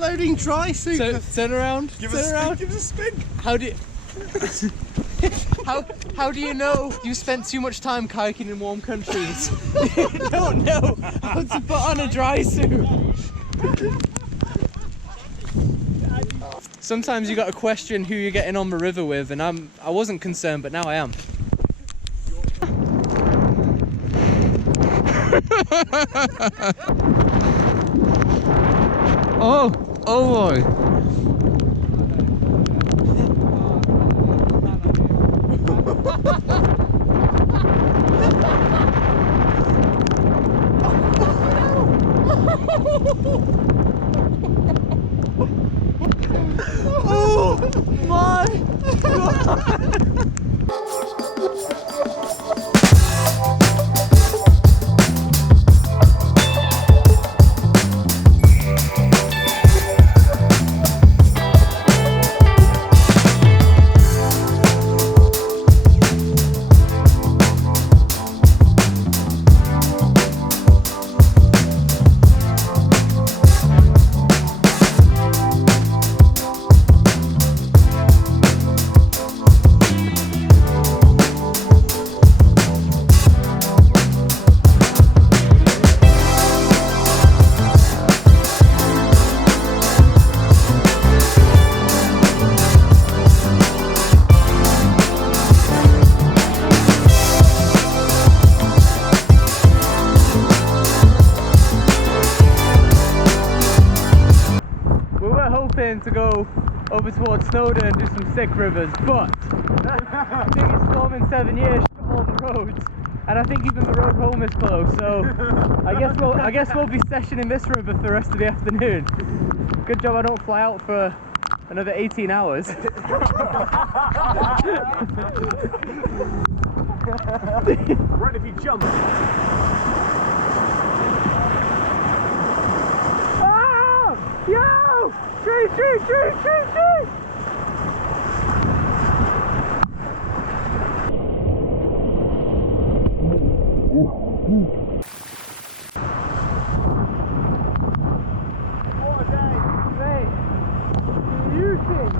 loading dry soup. Turn around. Give us a spin. How do you... How do you know you spent too much time kayaking in warm countries? You don't know how to put on a dry suit. Sometimes you got to question who you're getting on the river with, and I wasn't concerned, but now I am. Oh boy. Oh my God. To go over towards Snowdon and do some sick rivers, but biggest storm in 7 years shut all the roads, and I think even the road home is closed. So I guess we'll be sessioning this river for the rest of the afternoon. Good job I don't fly out for another 18 hours. Right if you jump. Ah! Yo! Tree! What a day! Mate, you think